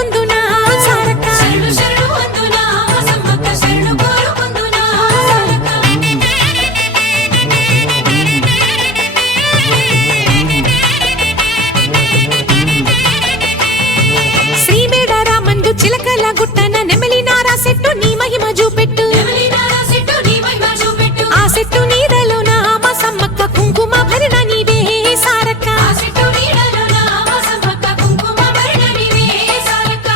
కోరుకుందునా సారక్క శరణు శరణు వందునా సమ్మక్క శరణు కోరుకుందునా సారక్క శ్రీమేడారామందు చిలకల గుట్టన నెమలినారా సెట్టు నీ మహిమ చూపెట్టు నెమలినారా సెట్టు నీ మహిమ చూపెట్టు ఆ సెట్టు నీడలోన మా సమ్మక్క కుంకుమ భరణ నీవే సారక్క ఆ సెట్టు నీడలోన మా సమ్మక్క కుంకుమ భరణ నీవే సారక్క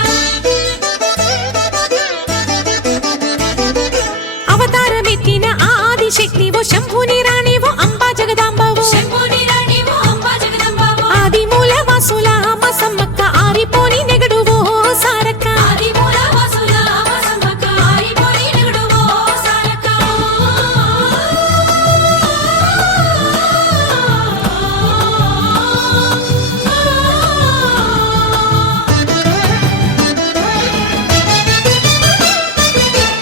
అవతారమెత్తిన ఆ ఆదిశక్తివో శంభుని రాణివో అంబా జగదాంబవో శంభుని రాణివో అంబా జగదంబవో ఆది మూల వాసుల మా సమ్మక్క ఆరిపోని నెగడువో సారక్క ఆది మూల వాసుల మా సమ్మక్క ఆరిపోని నెగడువో సారక్క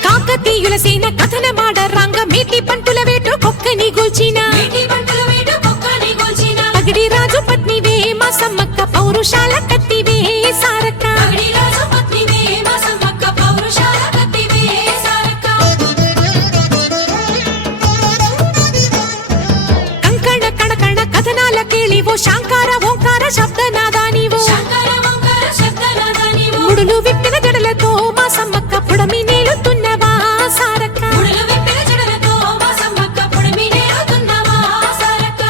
కాకతీయుల సేన కథనమాడ రంగ మేటి పంటుల వేటు కొక్కని గూల్చిన మేటి పంటల వేడు కుక్కని గోల్చిన పగిడి రాజు పత్నివే మా సమ్మక్క పౌరుషాల కత్తివే సారక్క పగడి రాజు పత్నివే మా సమ్మక్క పౌరుషాల కత్తివే సారక్క కంకణ కణకణ కథనాల కేళివో శాంకార ఓంకార శబ్దనాదానివో శంకర ఓంకార శబ్దనాద నీవు ముడులు విప్పిన జడలతో మా సమ్మక్క పుడమి నేలుతున్నవా సారక్క ముడులు విప్పిన జడలతో మా సమ్మక్క పుడమి నేలుతున్నవా సారక్క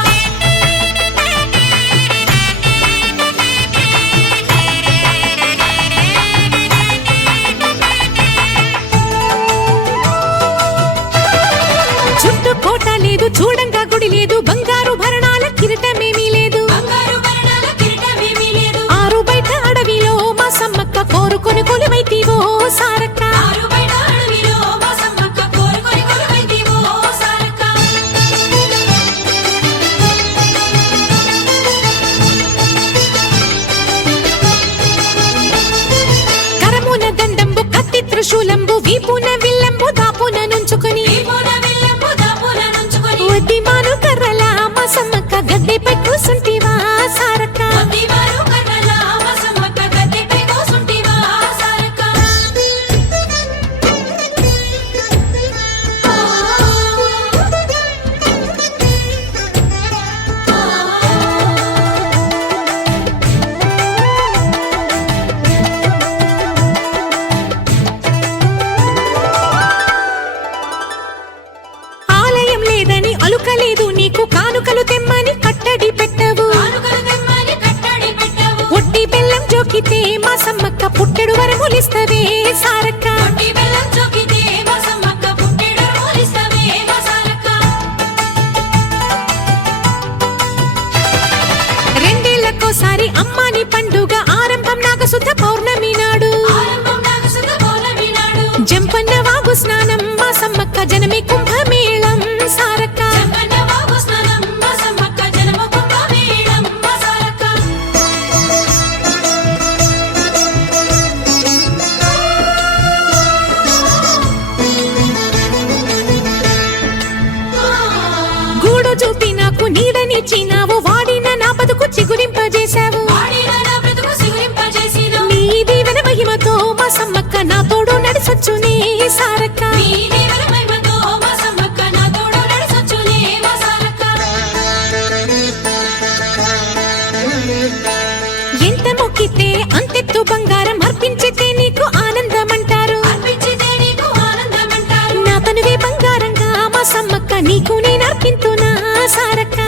చుట్టూ కోట లేదు చూడంగా గుడి లేదు బంగారు భరణాల కిరీటమేమీ లేదు బంగారు భరణాల కిరీటమేమీ లేదు ఆరు బయట అడవిలో మా సమ్మక్క కోరుకొని కొలువైతివో సారక్క ఆరు బయట అడవిలో మా సమ్మక్క కోరుకొని కొలువైతివో సారక్క కరమున దండంబు కత్తి త్రిశూలంబు వీపున విల్లంబు దాపున నుంచుకొని దీపున విల్లంబు దాపున నుంచుకొని ఒడ్డిమాను కర్రల మా సమ్మక్క గద్దెపై కూసుంటివా సారక్క దీవారు కర్రల మా సమ్మక్క గద్దెపై కూసుంటివా సారక్క ఆలయం లేదని అలుకలేదు నీకు కానుకలు తెమ్మని కట్టడి పెట్టవు కానుకలు తెమ్మని కట్టడి పెట్టవు ఒట్టి బెల్లం జోకితే మా సమ్మక్క పుట్టెడు వరములిస్తవే సారక్క కొట్టి బెల్లం చోకితే మా సమ్మక్క పుట్టెడు మూలిస్తవే మా సారక్క రెండేళ్లకోసారి అమ్మాని పండుగ ఆరంభం నాగశుద్ధ పౌర్ణమి నాడు ఆరంభం నాగసుధ పౌర్ణమి నాడు జంపన్న వాగు స్నానం మా సమ్మక్క జనమే కుంభమేళం సారక్క జంపన్న వాగు స్నానం మా సమ్మక్క జనమ కుంభమేళం మా సారక్క గూడు చూపి నాకు నీడనిచ్చినావు వాడిన నా బతుకు చిగురింపజేశావు వాడిన నా బ్రతుకు సిగురింపజేసినావు నీ దీవెన మహిమతో మా సమ్మక్క నా తోడు నడిసొచ్చునే సారక్క నీ దేవర మహిమతో మా సమ్మక్క నా తోడు నడిసొచ్చులే మా సారక్క ఎంత మొక్కితే అంతెత్తు బంగారం అర్పించితే నీకు ఆనందమంటారు అర్పించితే నీకు ఆనందమంటారు నా తనువే బంగారంగా మా సమ్మక్క నీకు నేను అర్పింతున్నా సారక్క